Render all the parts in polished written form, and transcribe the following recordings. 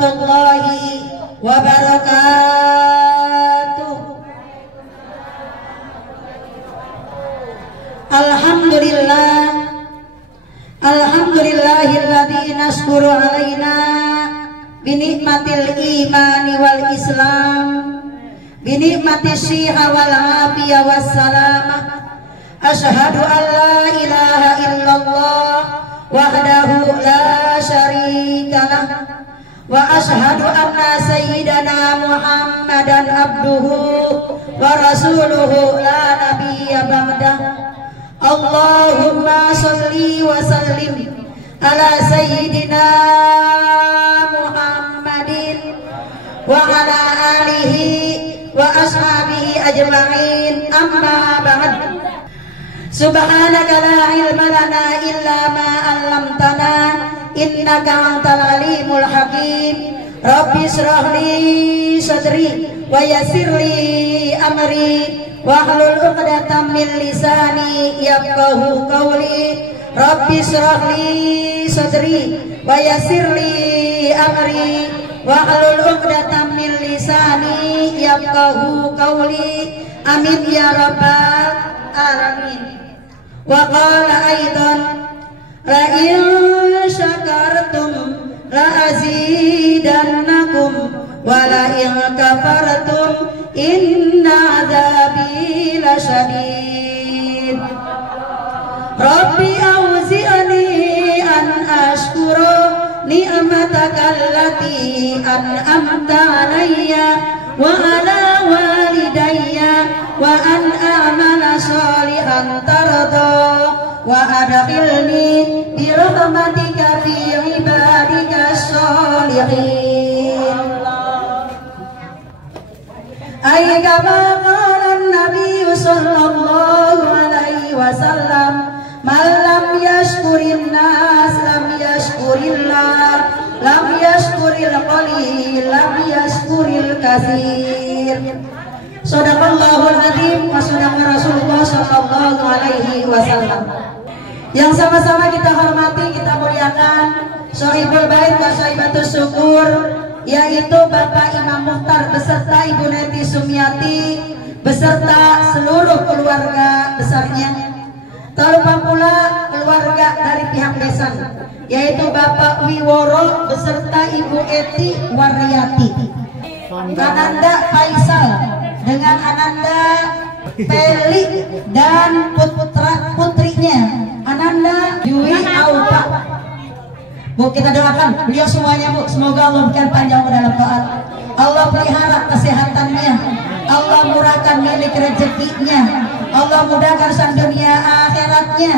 warahmatullahi wabarakatuh. Alhamdulillahilladzi nashkuru alaina binikmatil imani wal islam binikmatis syiha wal afiyah wassalamah. Asyhadu an la ilaha illallah wahdahu la syarikalah wa asyhadu anna sayyidana Muhammadan abduhu wa rasuluhu la nabiyya ba'dah. Allahumma sholli wa sallim ala sayyidina Muhammadin wa ala alihi wa ashabihi ajma'in, amma ba'd. Subhanaka la ilma lana illa ma 'allamtana innaka antal alimul hakim. Rabbi shrah li sadri wa yassir li amri wahlul 'uqdatam min lisani yafqahu qawli. Rabbi shrah li sadri wa yassir li amri wahlul 'uqdatam min lisani yafqahu qawli. Amin ya rabbal alamin. Wa qala aidan la in syakartum la azidannakum wa la in kafartum inna adzabi lasyadid. Rabbi auzi'ni an ashkura ni'mataka allati an'amta alayya wa ala walidayya wa an a'mala shalihan tarda wa adkhilni bi rahmatika fi ibadika shalihin. Ay kama qala an-nabiy sallallahu alaihi wasallam, man lam yashkurin nas lam yashkurillah, lam yashkuril qalil lam yashkuril katsir. Shadaqallahul azim wa shadaqa Rasulullah sallallahu alaihi wasallam. Yang sama-sama kita hormati, kita muliakan Shahibul Bait wa Sahibatus Syukur, yaitu Bapak Imam Mukhtar beserta Ibu Neti Sumiati beserta seluruh keluarga besarnya. Tak lupa pula keluarga dari pihak desa, yaitu Bapak Wiworo beserta Ibu Eti Waryati, Ananda Faisal dengan Ananda Peli dan putrinya Ananda Dwi Aupa. Bu, kita doakan beliau semuanya, Bu, semoga Allah berikan panjang dalam taat, Allah pelihara kesehatannya, Allah murahkan milik rezekinya, Allah mudahkan sang dunia akhiratnya,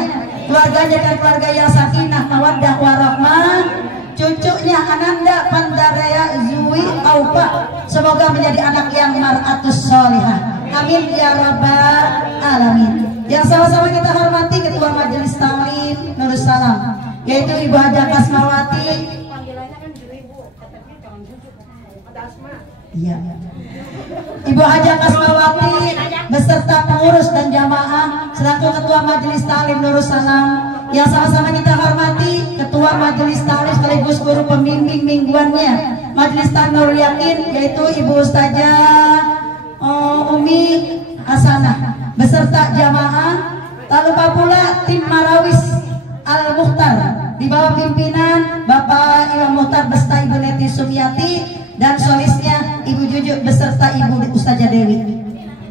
keluarganya dan keluarga yang sakinah mawaddah warahmah. Cucunya Ananda Pandaraya Zui Aupa semoga menjadi anak yang mar'atus sholihah. Amin ya rabbal alamin. Yang sama-sama kita hormati Ketua Majelis Taklim Nurussalam, yaitu Ibu Haja Kasmawati. Iya. Ibu Haja Kasmawati beserta pengurus dan jamaah selaku Ketua Majelis Taklim Nurussalam. Yang sama-sama kita hormati Ketua Majelis Taklim sekaligus guru pembimbing mingguannya Majelis Taklim Nurul Yakin, yaitu Ibu Ustazah Umi Hasanah beserta jamaah. Tak lupa pula tim Marawis Al Mukhtar di bawah pimpinan Bapak Imam Mukhtar beserta Ibu Neti Sumiati dan solisnya Ibu Jujuk beserta Ibu Ustazah Dewi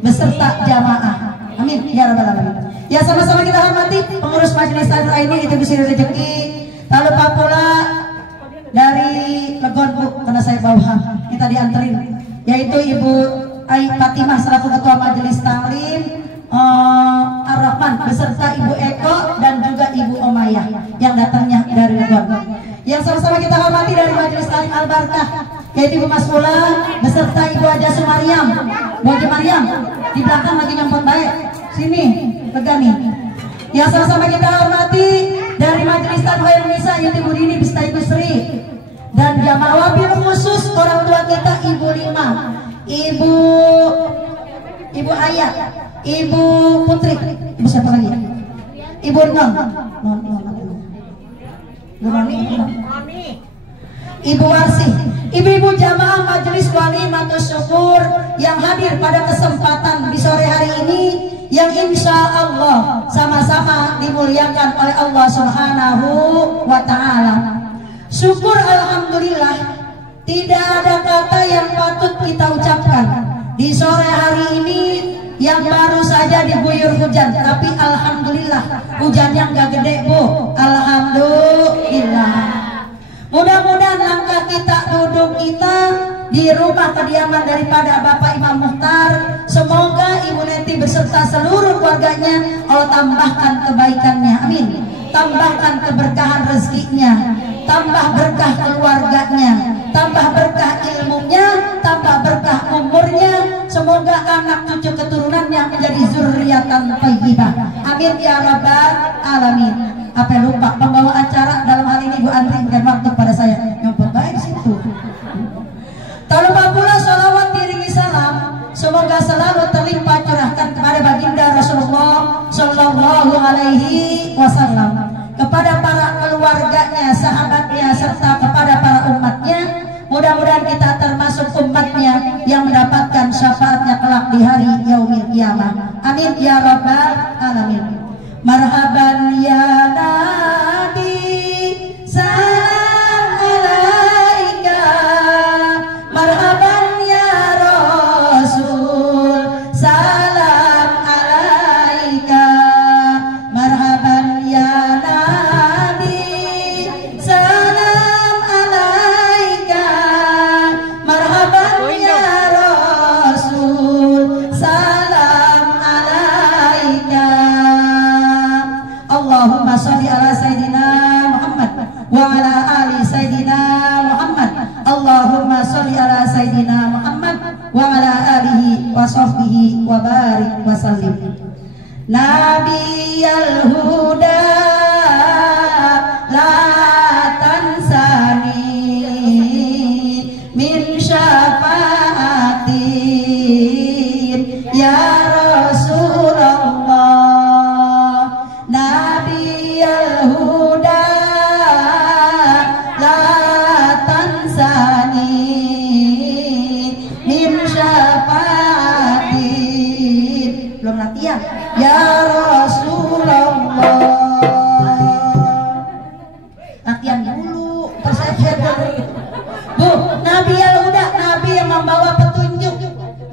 beserta jamaah. Amin ya rabbal alamin. Ya, sama-sama kita hormati pengurus majelis taklim ini, itu Gusti rezeki. Tak lupa pula dari Legon, Bu, karena saya bawa kita dianterin, yaitu Ibu Ai Fatimah selaku Ketua Majelis Taklim Ar-Rahman beserta Ibu Eko dan juga Ibu Omayah yang datangnya dari Legon. Yang sama-sama kita hormati dari Majelis Taklim Al-Barkah, yaitu Ibu Masula beserta Ibu Haja Sumaryam, Bu Haji Maryam di belakang lagi nyompot baik. Sini, tegani. Yang sama-sama kita hormati dari Majelis Taklim Indonesia, yaitu Ibu Dini beserta Ibu Sri dan jamaah wabil khusus orang tua kita Ibu Lima, Ibu Ayah, Ibu Putri, Ibu siapa lagi? Ibu Non, Ibu Noni, Ibu Warsi Ibu-ibu jamaah majelis walimatus syukur yang hadir pada kesempatan di sore hari ini, yang insya Allah sama-sama dimuliakan oleh Allah Subhanahu wa Ta'ala. Syukur alhamdulillah, tidak ada kata yang patut kita ucapkan di sore hari ini yang baru saja diguyur hujan, tapi alhamdulillah hujannya nggak gede, Bu. Alhamdulillah. Mudah-mudahan langkah kita, duduk kita di rumah kediaman daripada Bapak Imam Mukhtar, semoga Ibu Neti beserta seluruh keluarganya Allah tambahkan kebaikannya, amin. Tambahkan keberkahan rezekinya, tambah berkah keluarganya, tambah berkah ilmunya, tambah berkah umurnya. Semoga anak cucu keturunannya menjadi zurriyatan thayyibah, amin ya rabbal alamin. Apa lupa pembawa acara dalam hal ini Bu Andri berikan waktu pada saya, nyumput baik situ. Tak lupa pula sholawat diiringi salam, semoga selalu terlimpah curahkan kepada baginda Rasulullah Shallallahu Alaihi Wasallam, kepada para keluarganya, sahabatnya, serta kepada para umatnya. Mudah-mudahan kita termasuk umatnya yang mendapatkan syafaatnya kelak di hari yaumil qiyamah, amin ya rabbal alamin. Marhaban ya Nabi, salam alaika. Marhaban ya Rasul, salam alaika. Marhaban ya Nabi, salam alaika. Marhaban ya Rasul, salam alaika. Allahumma sholli ala Sayyidina Muhammad wa ala ali Sayyidina Muhammad. Allahumma sholli ala Sayyidina Muhammad wa ala alihi wa sahbihi wa barik wa sallim. Nabiyal huda la tansani min syafaatin ya Rasulullah. Nabiyal huda la tansani min syafaatin. Belum latihan ya Rasulullah. Latihan dulu, persiapan dulu. Bu, Nabiyal huda, Nabi yang membawa petunjuk.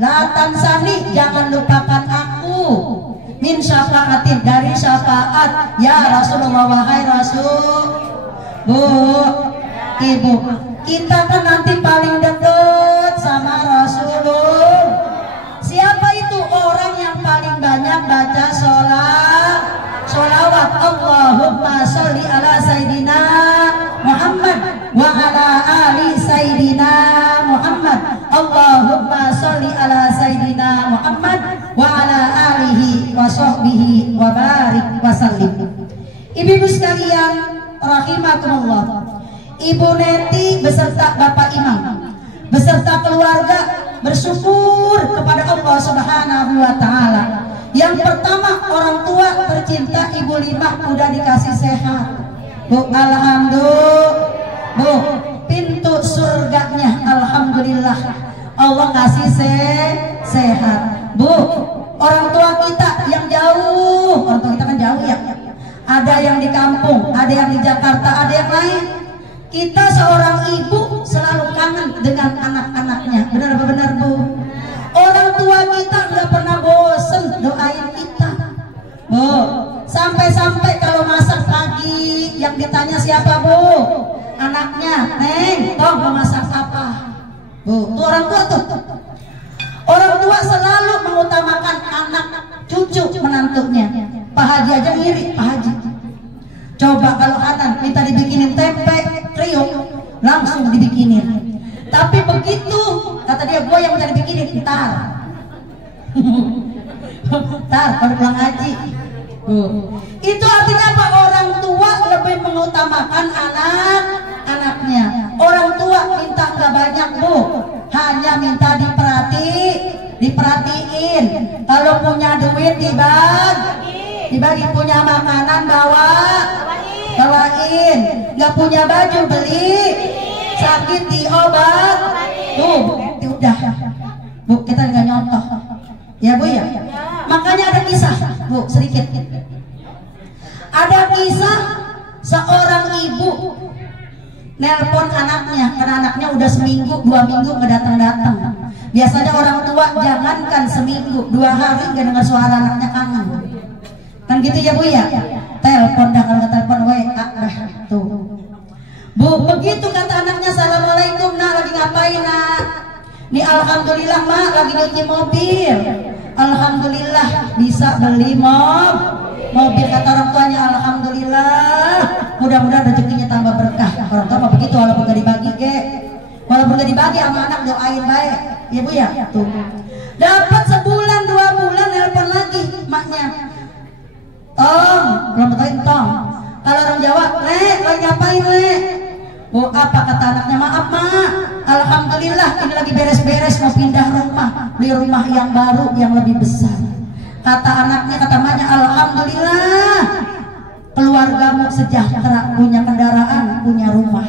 La tansani, jangan lupakan aku. Min syafaatin, dari syafaat ya Rasulullah, wahai Rasul. Bu, Ibu, kita kan nanti paling dekat sama Rasulullah. Siapa itu orang yang paling banyak baca sholawat? Allahumma sholli ala Sayyidina Muhammad wa ala ali Sayyidina Muhammad. Allahumma sholli ala Sayyidina Muhammad wa ala alihi wa sahbihi wa barik wa sallim. Ibu-ibu sekalian rahimakumullah, Ibu Neti beserta Bapak Imam beserta keluarga bersyukur kepada Allah Subhanahu wa Ta'ala. Yang pertama, orang tua tercinta Ibu Limah udah dikasih sehat, Bu. Alhamdulillah, Bu. Pintu surganya alhamdulillah Allah kasih sehat, Bu. Orang tua kita yang jauh, orang tua kita kan jauh ya, ada yang di kampung, ada yang di Jakarta, ada yang lain. Kita seorang ibu selalu kangen dengan anak-anaknya, benar apa benar, Bu? Orang tua kita nggak pernah bosen doain kita, Bu. Sampai-sampai kalau masak pagi yang ditanya siapa, Bu? Anaknya. Neng, toh mau masak apa, Bu? Tuh orang tua tuh. Orang tua selalu mengutamakan anak, cucu, menantunya. Pak Haji aja ngiri, Pak Haji. Coba kalau Anan minta dibikinin tempe kriuk, langsung dibikinin. Tapi begitu kata dia, gue yang minta dibikinin, ntar kalau pulang haji. Itu artinya apa? Orang tua lebih mengutamakan anak-anaknya. Orang tua minta nggak banyak, Bu, hanya minta diperhatiin. Kalau punya duit dibagi, punya makanan bawain, nggak punya baju beli. sakit diobat. Tuh, udah. Bu, kita nggak nyontoh. Ya Bu ya. Makanya ada kisah, Bu, sedikit. Ada kisah seorang ibu nelpon anaknya, karena anaknya udah seminggu, 2 minggu nggak datang-datang. Biasanya orang tua jangankan seminggu, 2 hari nggak dengar suara anaknya, kangen. Kan gitu ya Bu ya. Telepon dah, kalau telepon WA dah tuh. Bu, begitu kata anaknya, assalamualaikum nak, lagi ngapain nak? Nih alhamdulillah mak, lagi nyuci mobil. Alhamdulillah bisa beli mobil, kata orang tuanya. Alhamdulillah, mudah-mudahan rezekinya tambah berkah. Orang tua mah begitu, walaupun gak dibagi walaupun gak dibagi sama anak, doain baik ya Bu ya. Tuh dapat sebulan 2 bulan, nelpon lagi maknya, tong, belum betul tong. Kalau orang Jawa, lagi ngapain Bu, apa kata anaknya? Maaf mak, alhamdulillah ini lagi beres-beres mau pindah rumah, beli rumah yang baru yang lebih besar. Kata anaknya, kata maknya, alhamdulillah keluargamu sejahtera, punya kendaraan, punya rumah.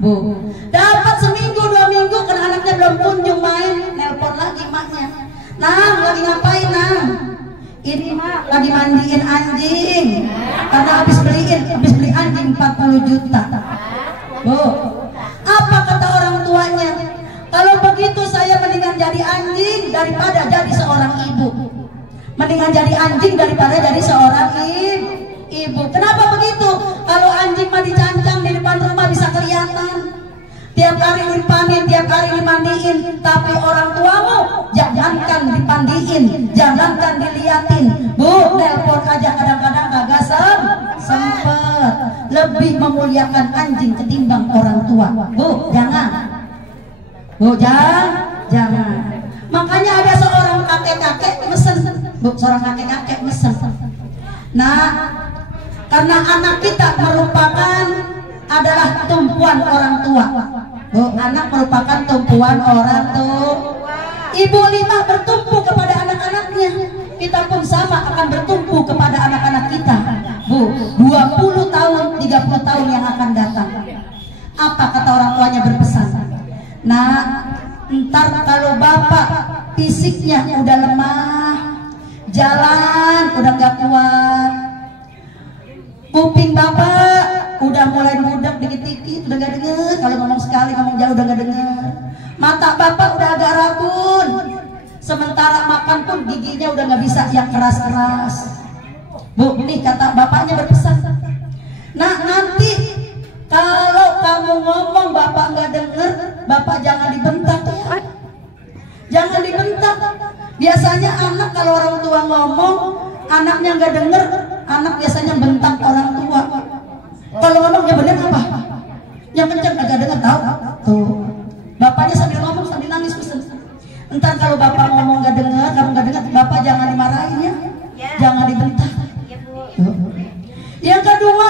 Bu, dapat seminggu 2 minggu, karena anaknya belum kunjung main, nelpon lagi maknya, Nang lagi ngapain Nang? Ini mak lagi mandiin anjing, karena habis beli anjing 40 juta. Bu, apa kata orang tuanya? Kalau begitu saya mendingan jadi anjing daripada jadi seorang ibu. Mendingan jadi anjing daripada jadi seorang ibu. Kenapa begitu? Kalau anjing mah dicancang di depan rumah bisa kelihatan, tiap hari dipanen, tiap hari dimandiin. Tapi orang tuamu jangankan dipandiin, jangankan diliatin. Bu, nelpon aja kadang-kadang kagak sempet. Lebih memuliakan anjing ketimbang orang tua. Bu, jangan. Bu, jangan. Makanya ada seorang kakek-kakek mesen. Bu, seorang kakek-kakek mesen. Nah, karena anak kita merupakan adalah tumpuan orang tua. Bu, anak merupakan tumpuan orang tua. Ibu 5 bertumpu kepada anak-anaknya, kita pun sama akan bertumpu kepada anak-anak kita. Bu, 20 tahun, 30 tahun yang akan datang. Apa kata orang tuanya berpesan? Nah, ntar kalau bapak fisiknya udah lemah, jalan udah gak kuat, kuping bapak udah mulai budak dikit-dikit, udah gak denger, kalau ngomong sekali, ngomong jauh udah gak denger, mata bapak udah agak rabun, sementara makan pun giginya udah gak bisa yang keras-keras. Bu, nih kata bapaknya berpesan, nah nanti kalau kamu ngomong bapak nggak denger, bapak jangan dibentak ya, jangan dibentak. Biasanya anak kalau orang tua ngomong, anaknya nggak denger, anak biasanya bentak orang tua. Kalau ngomong yang bener apa? Yang kenceng agak denger, tahu? Tuh, bapaknya sambil ngomong sambil nangis pesen. Entar kalau bapak ngomong nggak denger, kamu nggak denger, bapak jangan dimarahin ya, jangan dibentak. Yang kedua,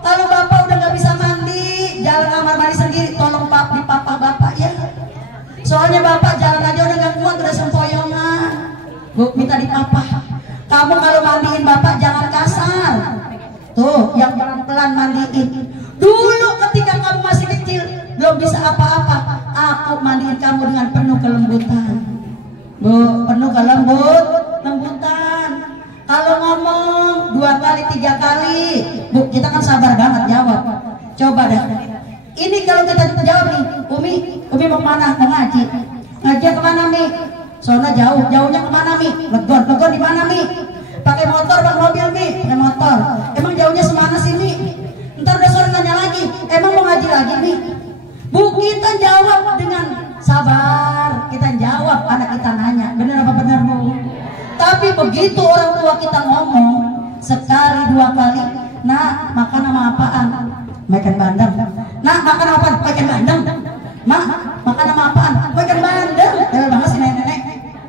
kalau bapak udah nggak bisa mandi, jalan kamar mandi sendiri, tolong pak dipapah bapak ya. Soalnya bapak jalan aja udah nggak kuat, udah sempoyongan. Bu, minta dipapah. Kamu kalau mandiin bapak jangan kasar. Tuh, yang pelan-pelan mandiin. Dulu ketika kamu masih kecil, belum bisa apa-apa, aku mandiin kamu dengan penuh kelembutan. Bu, penuh kelembutan. Kalau ngomong 2 kali 3 kali, Bu, kita kan sabar banget jawab. Coba dah. Ini kalau kita jawab nih, Umi mau kemana? Mau ngaji. Ngaji kemana Mi? Soalnya jauhnya kemana Mi? Legon di mana Mi? Pakai motor, pakai mobil Mi? Pakai motor. Emang jauhnya semana sih Mi? Ntar udah sore nanya lagi, emang mau ngaji lagi Mi? Bu, kita jawab dengan sabar. Kita jawab, anak kita nanya, bener apa bener Bu? Tapi begitu orang tua kita ngomong sekali 2 kali, nah makan sama apaan? Makan bandeng. Nah makan apaan? Makan bandeng. Mak makan sama apaan? Makan bandeng. Jangan banget si nenek.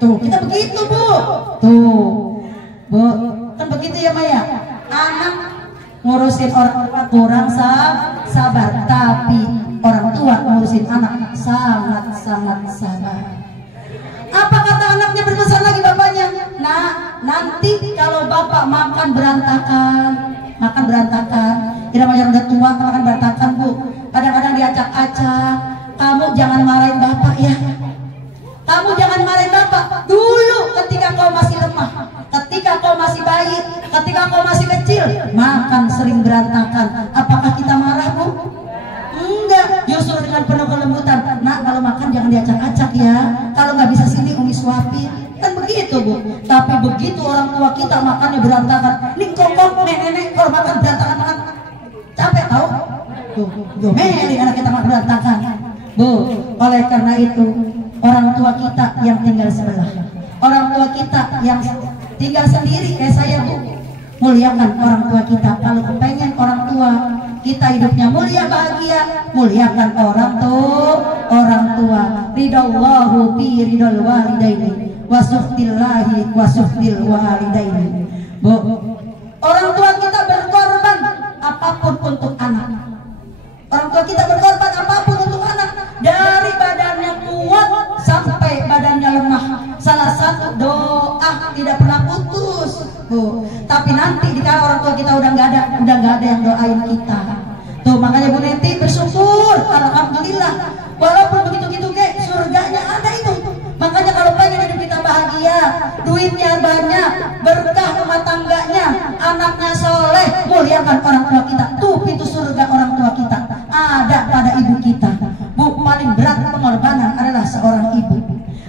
Tuh kita begitu Bu. Tuh Bu, kan begitu ya Maya. Anak ngurusin orang tua kurang sabar, tapi orang tua ngurusin anak sangat sabar. Apa kata anaknya berpesan lagi bapaknya? Nah, nanti kalau bapak makan berantakan, ini namanya udah tua, makan berantakan Bu. Kadang-kadang di diacak-acak. Kamu jangan marahin bapak ya. Kamu jangan marahin bapak. Dulu ketika kau masih lemah, ketika kau masih bayi, ketika kau masih kecil, makan sering berantakan. Apakah kita marah, Bu? Enggak, justru dengan penuh kelembutan. Nak, kalau makan jangan diacak-acak ya. Kalau nggak bisa sini Umi suapin. Kan begitu, Bu. Tapi begitu orang tua kita makannya berantakan. Nih kokok, nenek kalau makan berantakan makan. Capek tahu? Tuh, meli anak kita makan berantakan. Bu, oleh karena itu orang tua kita yang tinggal sebelah, orang tua kita yang tinggal sendiri kayak saya, Bu, muliakan orang tua kita. Kalau pengen orang tua kita hidupnya mulia bahagia, muliakan orang tua. Ridallahu fi ridal walidaini wa suhtillahi wa suhtil walidaini. Bu, orang tua kita berkorban apapun untuk anak. Orang tua kita berkorban apapun untuk anak, dari badannya kuat sampai badannya lemah. Salah satu doa tidak pernah putus, Bu. Tapi nanti dikala orang tua kita udah nggak ada yang doain kita. Tuh makanya Bu Neti bersyukur, alhamdulillah. Walaupun begitu-gitu surganya ada itu. Makanya kalau pengen hidup kita bahagia, duitnya banyak, berkah rumah tangganya, anaknya soleh, muliakan orang tua kita. Tuh pintu surga orang tua kita ada pada ibu kita. Bu, paling berat pengorbanan adalah seorang ibu.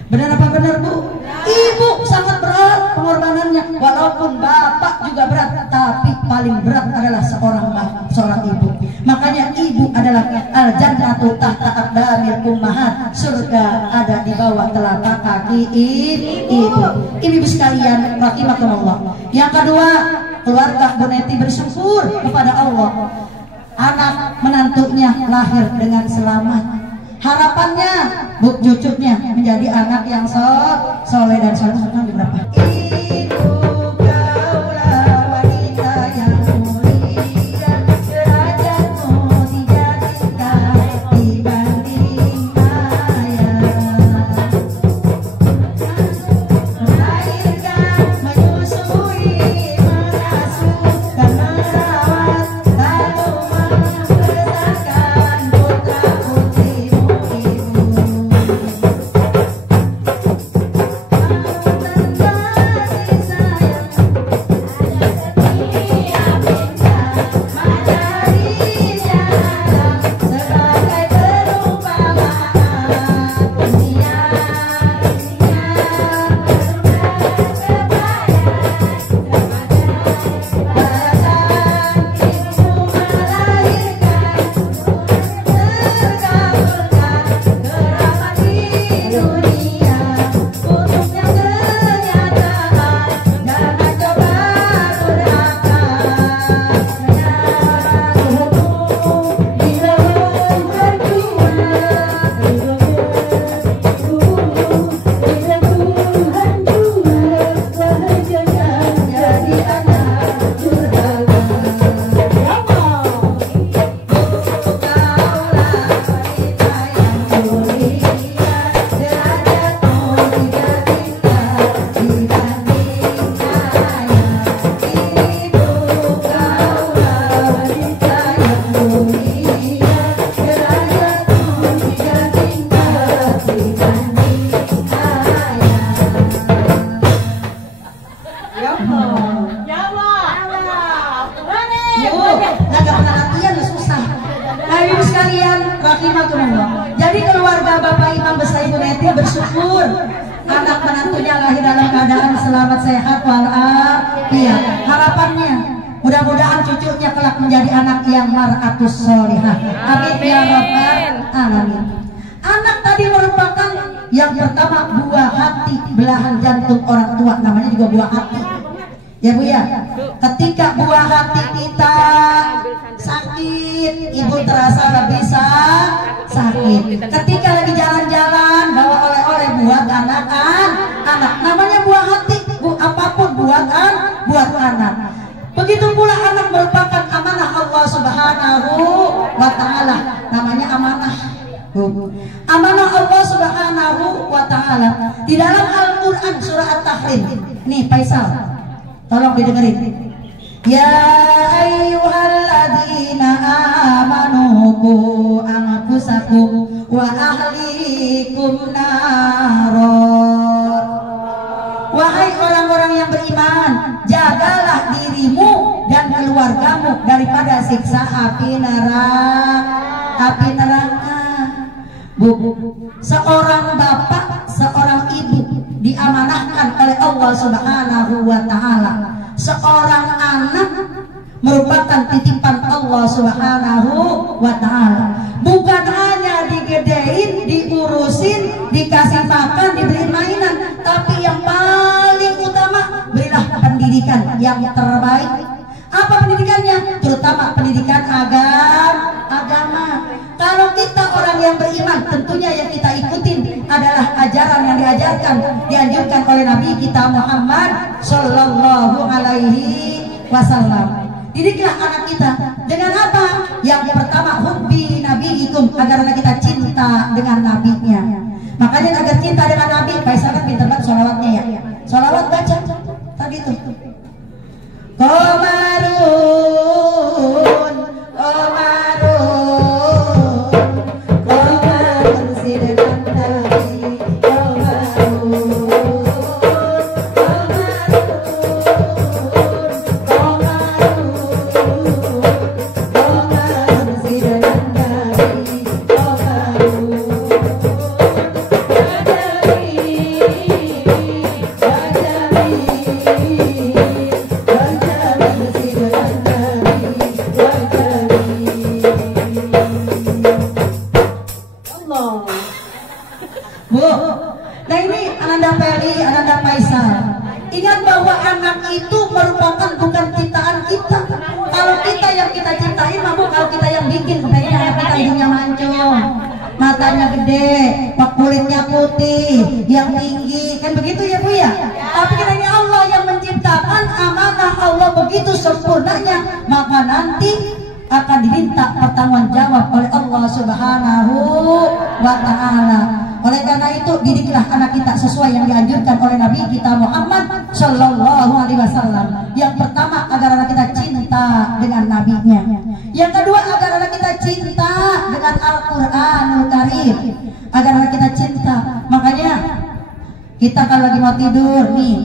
Benar apa benar, Bu? Ibu sangat berat pengorbanannya. Walaupun bapak juga berat, tapi paling berat adalah seorang ibu. Makanya ibu adalah al-jannatu tahta aqdamil ummahat. Surga ada di bawah telapak kaki ibu. Ibu sekalian rahimakumullah. Yang kedua, keluarga Bu Neti bersyukur kepada Allah. Anak menantunya lahir dengan selamat. Harapannya Bu cucunya menjadi anak yang soleh dan soleh. Berapa? Ibu kaulah wanita yang mulia, derajatmu tidak tinggi dibanding ayah. Melahirkan, menyusui, mengasuh dan merawat, lalu membesarkan putra putrimu ibu. Jadi keluarga Bapak Imam besar Ibu Neti bersyukur anak menantunya lahir dalam keadaan selamat sehat walafiat. Harapannya mudah-mudahan cucunya kelak menjadi anak yang mar'atus sholihah. Amin ya rabbal alamin. Anak tadi merupakan yang pertama buah hati, belahan jantung orang tua, namanya juga buah hati. Ya Bu ya, ketika buah hati kita sakit, ibu terasa lebih sakit. Ketika lagi jalan-jalan bawa oleh-oleh buat anak, namanya buah hati. Bu, apapun buat anak. Begitu pula anak merupakan amanah Allah Subhanahu wa Ta'ala, namanya amanah. Amanah Allah Subhanahu wa Ta'ala di dalam Al-Quran surah At-Tahrim. Nih Faisal, tolong didengerin. Ya ayyuhalladzina amanu qu anfusakum wa ahlikum naror. Wahai orang-orang yang beriman, jagalah dirimu dan keluargamu daripada siksa api neraka. Bu, seorang bapak, seorang ibu diamanahkan oleh Allah Subhanahu wa taala. Seorang anak merupakan titipan Allah Subhanahu wa taala. Bukan hanya digedein, diurusin, dikasih makan, dibeliin mainan, tapi yang paling utama berilah pendidikan yang terbaik. Apa pendidikannya? Terutama pendidikan agama. Kalau kita orang yang beriman, tentunya yang kita ikutin adalah ajaran yang dianjurkan oleh Nabi kita Muhammad Sallallahu Alaihi Wasallam. Didiklah anak kita dengan apa? Yang pertama, hubbi nabiikum, agar anak kita cinta dengan nabinya. Makanya agar cinta dengan nabi, Faisal kan pintar banget sholawatnya ya. Sholawat baca tadi tuh. Komarun, komarun sidanan nabi, ingat bahwa anak itu merupakan bukan ciptaan kita. Kalau kita yang kita ciptain, mabuk. Kalau kita yang bikin, kayaknya anak kita hidungnya mancung, matanya gede, kulitnya putih, yang tinggi, kan begitu ya Bu ya? Tapi kiranya Allah yang menciptakan, amanah Allah begitu sempurnanya, maka nanti akan diminta pertanggung jawab oleh Allah Subhanahu wa taala. Oleh karena itu, didiklah anak kita sesuai yang dianjurkan oleh Nabi kita Muhammad Sallallahu Alaihi Wasallam. Yang pertama, agar anak kita cinta dengan nabinya. Yang kedua, agar anak kita cinta dengan Al-Quranul Karim. Agar anak kita cinta. Makanya kita kalau lagi mau tidur nih,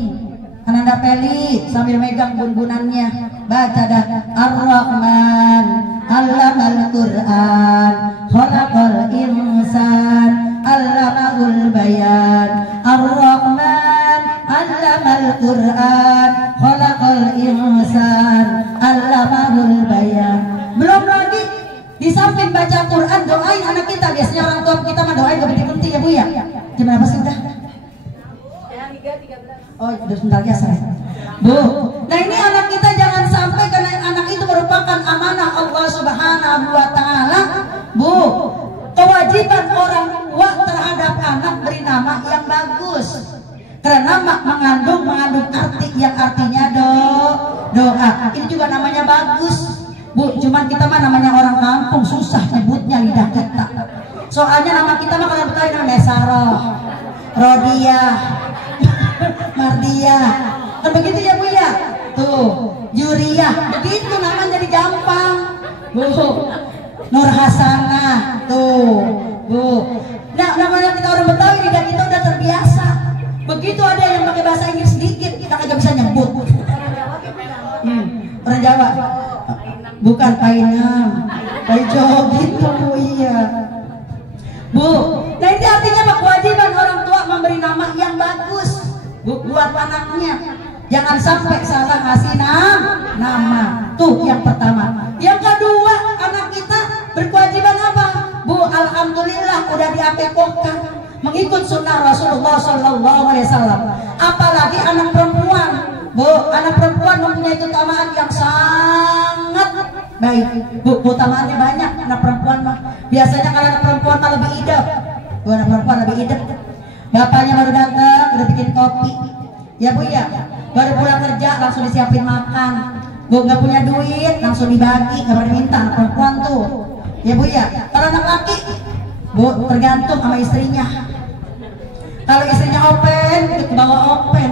Ananda Peli sambil megang gungunannya, baca dah Ar-Rahman Allamal Quran Khalaqal Insan Allamahul Bayan. Ar-Rahman Allamal Quran Khalaqal Insan Allamahul Bayan. Belum lagi di samping baca Quran, doain anak kita. Biasanya orang tua kita mah doain berhenti-henti ya Bu ya. Jam berapa sih udah? Oh, udah sebentar ya saya. Bu, nah ini anak kita jangan sampai, karena anak itu merupakan amanah Allah Subhanahu wa taala. Bu, kewajiban orang tua terhadap anak beri nama yang bagus. Karena nama mengandung arti yang artinya doa. Ini juga namanya bagus. Bu, cuman kita mah namanya orang kampung susah nyebutnya lidah kita. Soalnya nama kita mah kalau Betawi namanya Saroh, Rodiah, Mardia, kan begitu ya Bu ya? Tuh, Juriah, begitu namanya jadi gampang. Bu, Nur Hasanah, tuh, Bu. Nah, namanya kita orang Betawi, lidah kita udah terbiasa. Begitu ada yang pakai bahasa Inggris sedikit, kita kagak bisa nyebut. Orang Jawa, bukan Painam, Paijo gitu, iya. Bu, nah ini artinya kewajiban orang tua memberi nama yang bagus buat anaknya. Jangan sampai salah ngasih nama. Tuh yang pertama. Yang kedua, anak kita berkewajiban apa? Bu, alhamdulillah udah diakekohkan mengikut sunnah Rasulullah Sallallahu Alaihi Wasallam. Apalagi anak perempuan. Bu, anak perempuan mempunyai keutamaan yang sangat baik. Bu, keutamaannya banyak anak perempuan mah. Biasanya kalau anak perempuan mah lebih idep. Bu, anak perempuan lebih idep. Bapaknya baru datang, udah bikin kopi. Ya Bu ya, baru pulang kerja langsung disiapin makan. Bu, nggak punya duit langsung dibagi, nggak boleh minta. Anak perempuan tuh. Ya Bu ya, kalau anak laki, Bu, tergantung sama istrinya. Kalau istrinya open, kita bawa open.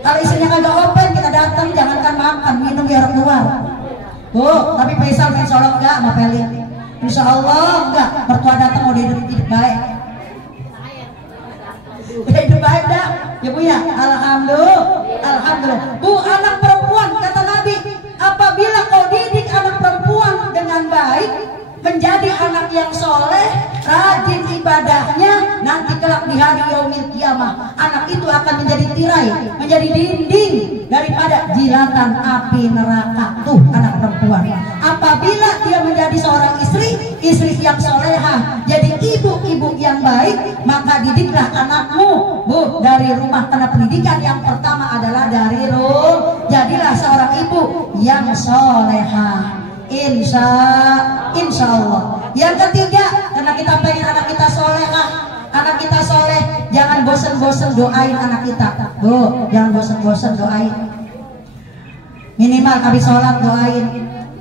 Kalau istrinya kagak open, kita datang, jangankan makan, minum biar keluar. Bu, tapi Faisal main solok gak sama Peli? Insya Allah enggak, mertua datang mau hidup baik. Hidup baik dah, ya Bu ya. Alhamdulillah, alhamdulillah. Bu, anak perempuan kata Nabi, apabila kau didik anak perempuan dengan baik, menjadi anak yang soleh, rajin ibadahnya, nanti kelak di hari yaumil kiamah, anak itu akan menjadi tirai, menjadi dinding daripada jilatan api neraka. Tuh anak perempuan. Apabila dia menjadi seorang istri yang solehah, jadi ibu-ibu yang baik, maka didiklah anakmu, Bu, dari rumah. Karena pendidikan yang pertama adalah dari rumah. Jadilah seorang ibu yang solehah. Insya Allah. Yang ketiga, karena kita pengen anak kita solehah, anak kita soleh, jangan bosen-bosen doain anak kita. Bu, jangan bosen-bosen doain. Minimal habis sholat doain,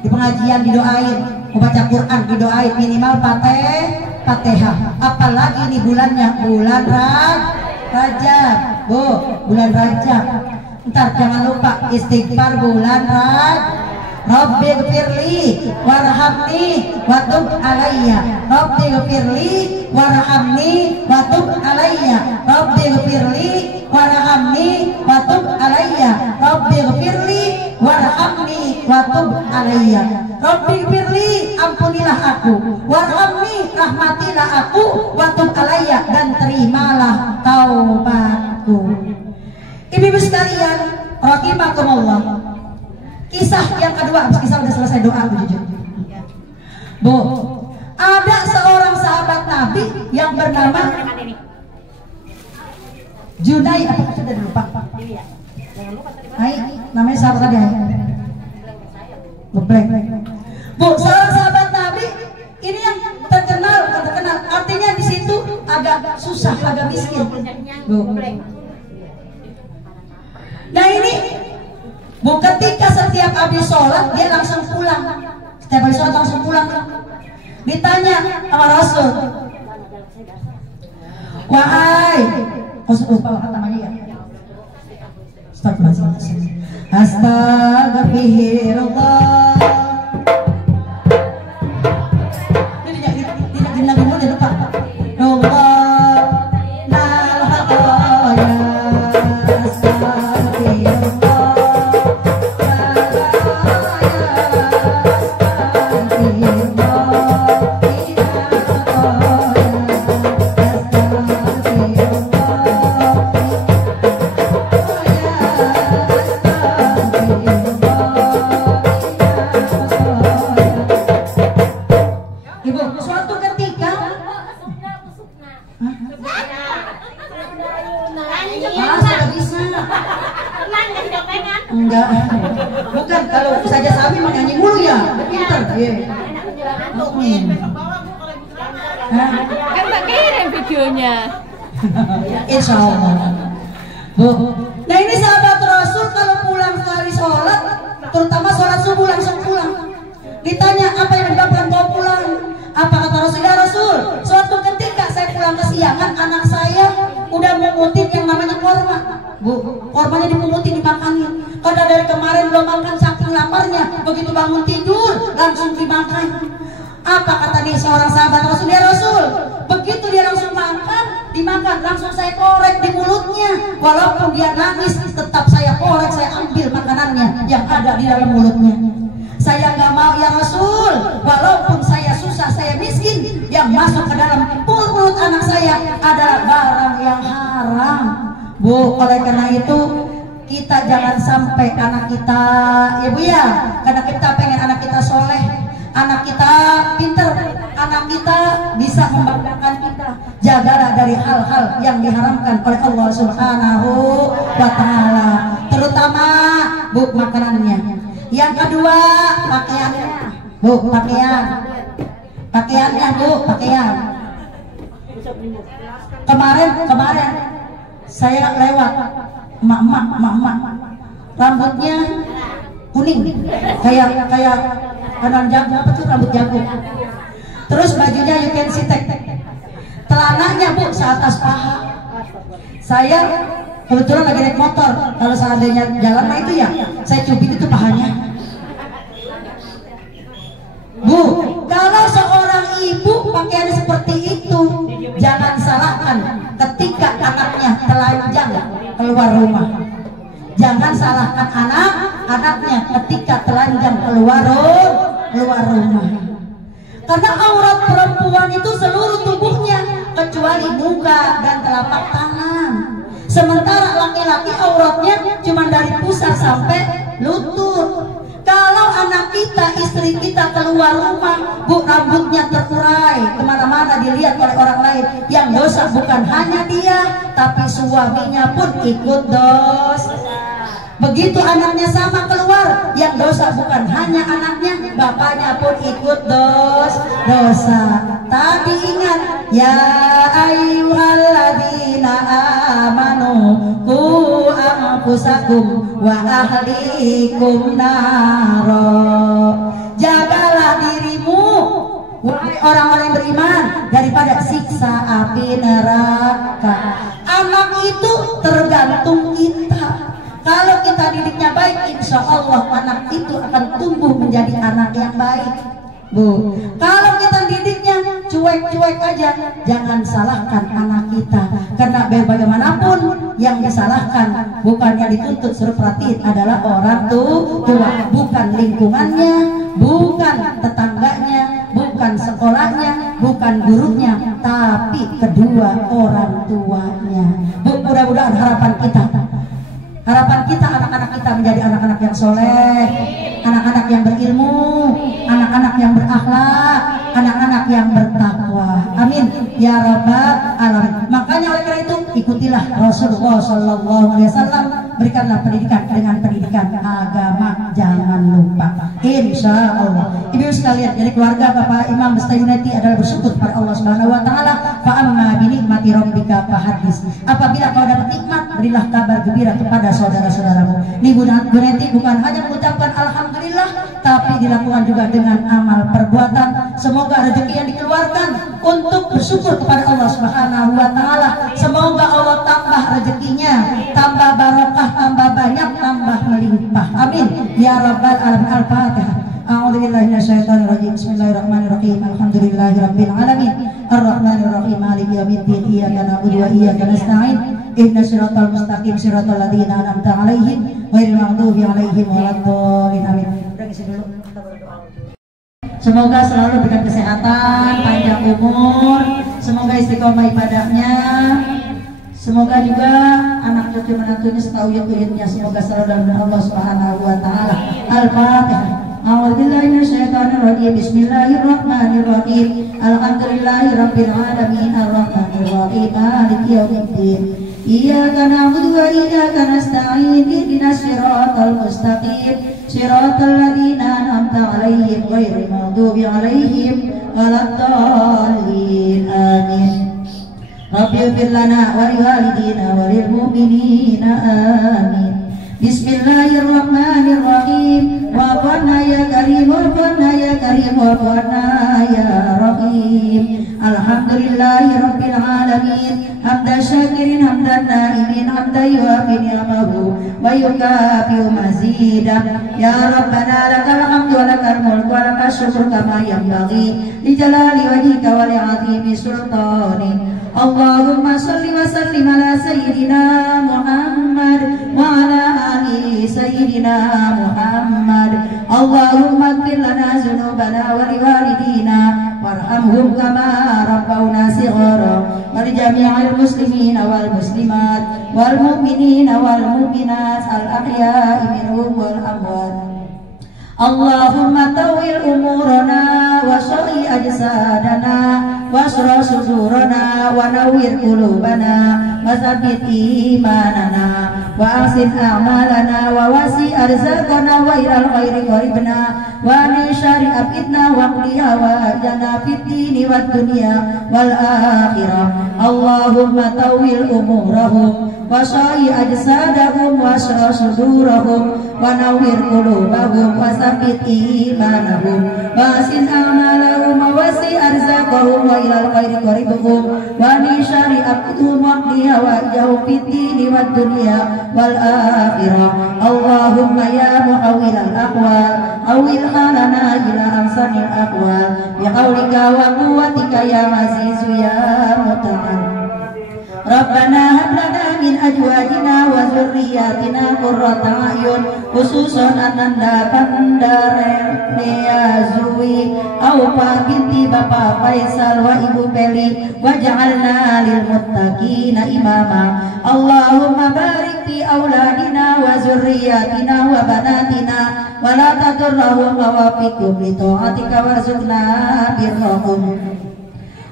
di pengajian didoain, membaca Quran didoain, minimal Fatihah. Apalagi ini bulannya bulan Rajab, Bu, bulan Rajab. Ntar jangan lupa istighfar bulan Rajab. Rabbi gfirli warhamni watub alayya. Rabbi gfirli warhamni watub alayya. Rabbi gfirli warhamni watub alayya. Rabbi gfirli warhamni watub alayya. Rabbi gfirli, ampunilah aku, warhamni, rahmatilah aku, watub alayya, dan terimalah taubatku. Ibu-ibu sekalian rahimakumullah. Kisah yang kedua, habis kisah udah selesai doa, Bu jujur. Bu, ada seorang sahabat Nabi yang bernama Junai, apa sudah lupa? Hai, namanya sahabat tadi. Geblek. Bu, seorang sahabat Nabi ini yang terkenal, artinya di situ agak susah, agak miskin. Bu. Nah ini, Bu, ketika setiap habis sholat dia langsung pulang. Setiap habis sholat langsung pulang. Ditanya sama Rasul, wahai Rasul, kata namanya ya. Astagfirullahaladzim. Astagfirullah. Ini lagu mau lupa. Enggak, bukan, kalau saja Sami menyanyi mulu ya, pinter. Kan tak kirim videonya. Insya Allah. Bu, nah ini sahabat Rasul kalau pulang sekali sholat, terutama sholat subuh langsung pulang. Ditanya apa yang menyebabkan kau pulang? Apa kata Rasul? Ya Rasul, suatu ketika saya pulang kesiangan, anak saya udah mengutin yang namanya korma. Bu, kormanya dipungutin, dimakanin. Karena dari kemarin belum makan saking laparnya, begitu bangun tidur langsung dimakan. Apa kata nih seorang sahabat Rasul? Ya Rasul, begitu dia langsung makan, dimakan, langsung saya korek di mulutnya. Walaupun dia nangis, tetap saya korek, saya ambil makanannya yang ada di dalam mulutnya. Saya nggak mau ya Rasul, walaupun saya susah, saya miskin, yang masuk ke dalam mulut anak saya adalah barang yang haram. Bu, oleh karena itu kita jangan sampai anak kita, ya Bu ya, karena kita pengen anak kita soleh, anak kita pinter, anak kita bisa membanggakan kita. Jagalah dari hal-hal yang diharamkan oleh Allah Subhanahu wa Ta'ala, terutama Bu makanannya. Yang kedua pakaiannya, Bu, pakaiannya Bu, pakaian. Kemarin saya lewat emak-emak rambutnya kuning kayak kanan jagung, apa tuh rambut jagung. Terus bajunya you can see tag, celananya Bu seatas paha. Saya kebetulan lagi naik motor, kalau seandainya jalan nah itu ya saya cubit itu pahanya. Bu, kalau seorang telanjang keluar rumah. Jangan salahkan anak-anaknya ketika telanjang keluar rumah. Karena aurat perempuan itu seluruh tubuhnya kecuali muka dan telapak tangan. Sementara laki-laki auratnya cuma dari pusar sampai lutut. Kalau anak kita, istri kita keluar rumah, bu, rambutnya terurai, kemana-mana dilihat oleh orang lain, yang dosa bukan hanya dia, tapi suaminya pun ikut dosa. Begitu anaknya sama keluar, yang dosa bukan hanya anaknya, bapaknya pun ikut dosa. Tadi ingat, ya ayyuhalladzina amanu qu anfusakum wa ahlikum naro. Jagalah dirimu, wahai orang-orang yang beriman, daripada siksa api neraka. Anak itu tergantung kita. Kalau kita didiknya baik, insya Allah anak itu akan tumbuh menjadi anak yang baik, bu. Kalau kita didiknya cuek-cuek aja, jangan salahkan anak kita. Karena bagaimanapun yang disalahkan, bukan yang dituntut suruh perhatiin adalah orang tua, bukan lingkungannya, bukan tetangganya, bukan sekolahnya, bukan gurunya, tapi kedua orang tuanya. Bu, mudah-mudahan harapan kita anak-anak kita menjadi anak-anak yang soleh, anak-anak yang berilmu, anak-anak yang berakhlak, anak-anak yang bertakwa. Amin ya rabbal alamin. Makanya oleh karena itu ikutilah Rasulullah SAW, berikanlah pendidikan dengan pendidikan agama, jangan lupa. Insya Allah. Ibu sekalian, dari keluarga Bapak Imam Bestayunati adalah bersyukur pada Allah Subhanahu Wa Taala. Fa'amma binikmati rabbika fahadis. Apabila kau dapat nikmat, berilah kabar gembira kepada saudara-saudaramu. Ibu Buneti bukan hanya mengucapkan alhamdulillah, tapi dilakukan juga dengan amal perbuatan. Semoga rezeki yang dikeluarkan untuk bersyukur kepada Allah Subhanahu Wa Taala, semoga Allah tambah rezekinya, tambah barokah, tambah banyak, tambah melimpah. Amin ya rabbal alamin. Al-Fatihah. A'udzubillahi minasyaitonir rajim. Bismillahirrahmanirrahim. Alhamdulillahirabbil alamin. Arrahmanirrahim. Maliki yaumiddin. Iyyaka na'budu wa iyyaka nasta'in. Ihdinas siratal mustaqim, siratal ladzina an'amta 'alaihim ghairil maghdubi 'alaihim waladdallin. Amin. Udah ngisi dulu. Kita berdoa. Semoga selalu diberikan kesehatan, panjang umur, semoga istiqomah ibadahnya, semoga juga anak cucu menantunya serta uyut-uyutnya semoga selalu dalam Allah Subhanahu Wa Taala. Al-Fatihah. A'udzubillahi minasyaitonir rajim. Bismillahirrahmanirrahim. Alhamdulillahirabbil alamin. Arrahmanir rahim. Maliki yaumiddin. Iyyaka na'budu wa iyyaka nasta'in. Ihdinas siratal mustaqim, siratal ladzina an'amta 'alaihim ghairil maghdubi 'alaihim waladdallin. Amin. Rabbi ighfir lana wa liwalidina wa lil mu'minina. Amin. Bismillahirrahmanirrahim. Wa'afana ya karim, wa'afana ya karim, wa'afana ya rahim. Alhamdulillahi rabbil alamin. Hamdan syakirin, hamdan na'imin, hamdan yuafi ni'amahu wa yukafi'u mazidah. Ya Rabbana lakal hamdu wa lakal mulku wa lakal syukru kama yanbaghi li jalali wajhika wa li 'azimi sultanik. Allahumma salli wa sallim ala sayyidina Muhammad wa ala ali sayyidina Muhammad. Allahumma ighfir lana dzunubana wa liwalidina warhamhum kama rabbawna shighara wa li jami'il muslimina wal muslimat wal mu'minina wal mu'minat al ahya'i minhum wal amwat. Allahumma tawil umurana wa shari ajsadana wa asra sudurana wa nawwir qulubana wa tsabbit imanana wa ahsin a'malana wa wasi arzaqana wa ilal khairi qaribna wa min syarri abidna wa qli hawajana fid dini wad dunya wal akhirah. Allahumma tawil umurahum wa shari ajsadahum wa asra sudurahum wa nawwir qulubahum wa tsabbit imanahum wa ahsin a'malahum wa wasi arzaqahum wa ilal khairi qaribuhum wa min syarri abidhum wa qli hawajahum fid dini wad dunya wal akhirah. Allahumma ya muhawwilal aqwal awil halana ila ahsanil aqwal bi haulika wa quwwatika ya azizu ya muta'al. Rabbana hab lana min azwajina wa dzurriyyatina qurrata a'yun khususan ananda pandare Zui Aupa binti Bapak Faisal wa Ibu Peli waj'alna lil muttaqina imama. Allahumma barik fi auladina wa zurriyatina wa banatina wa la tadurrahum wa wafiqhum li ta'atika warzuqna birrahum.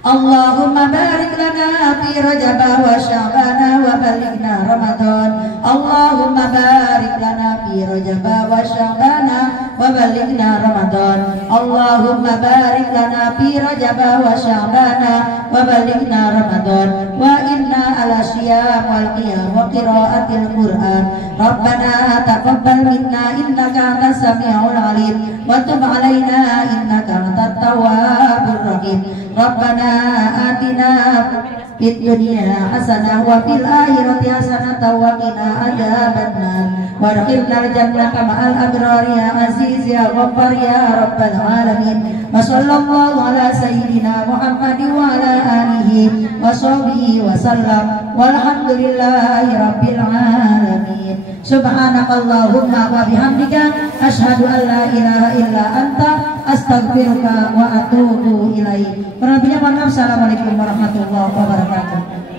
Allahumma barik lana fi Rajab wa Sya'ban wa balighna Ramadan. Allahumma barik lana fi Rajab wa Sya'ban wa balighna Ramadan. Allahumma barik lana fi Rajab wa Sya'ban wa balighna Ramadan. Wa inna ala syiyam wal qiyam wa qiraatil Qur'an. Rabbana taqabbal minna innaka antas samiul alim wa tub alaina innaka antat tawwabur rahim. Rabbana atina fid dunya hasanah wa fil akhirati hasanah wa qina adzabannar warhamna jannata ma'al abrar ya aziz ya ghaffar ya rabbal alamin. Wa sallallahu ala sayyidina Muhammad wa ala alihi wa sahbihi wa sallam walhamdulillahi rabbil alamin. Subhanakallahumma wa bihamdika asyhadu an la ilaha illa anta astaghfiruka wa atubu ilaik. Assalamualaikum warahmatullahi wabarakatuh.